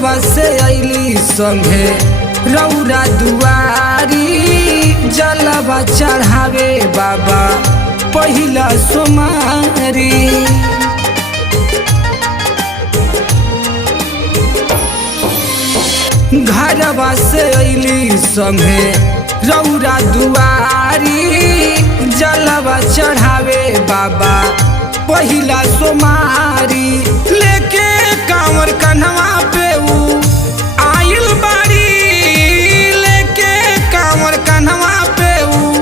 घरवा से अइली संगे रौरा दुआरी जलवा चढ़ावे बाबा पहिला सोमारी। घरवा से अइली संगे रौरा दुआरी जलवा चढ़ावे बाबा पहिला सोमारी। लेके कांवर कन्हवा पे ऊ आइल बाड़ी, लेके कांवर कन्हवा पे ऊ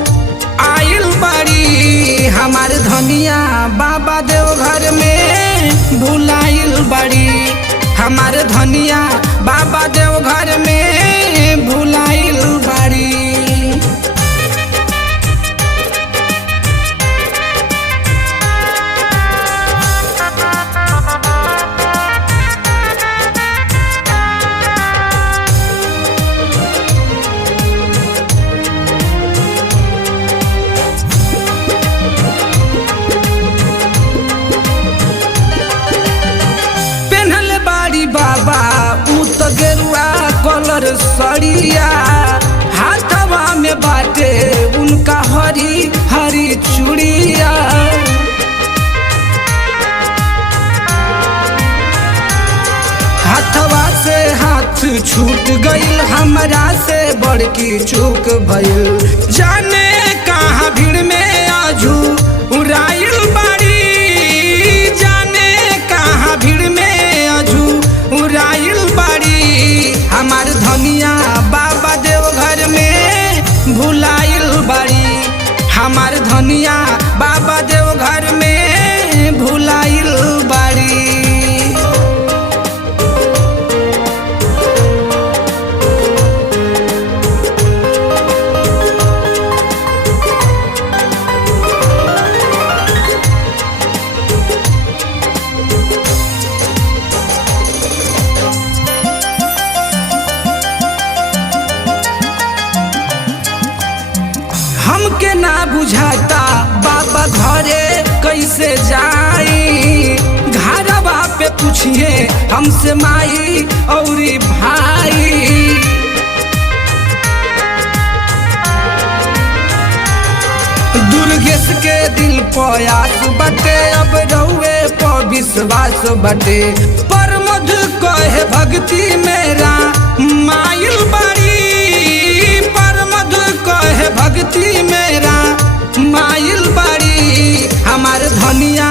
आइल बाड़ी। हमार धनिया बाबा देवघर में भुलाइल बाड़ी, हमार धनिया बाबा देवघर में भुलाइल बाड़ी। बाबा ऊ तो गेरुआ कलर सड़िया, हाथवा में बाटे उनका हरी हरी चूड़िया। हाथवा से हाथ छूट गइल, हमरा से बड़की चूक भइल। जाने कहाँ भीड़ में आजू उड़ाइल बाड़ी, जाने कहाँ भीड़ में आजू उड़ाइल बाड़ी। हमार धनिया बाबा देवघर में भुलाइल बाड़ी, हमार धनिया बाबा देवघर में भुलाइल बाड़ी। हमके ना बुझाता बाबा घरे कैसे जाई, घरवा पे पूछिए हमसे माई औरी भाई। दुर्गेश के दिल पयास बटे, अब रहुए पर विश्वास बटे। पर मध कहे भक्ति मेरा माइल बाड़ी, पर मध कहे भक्ति मेरा माइल बाड़ी। हमार धनिया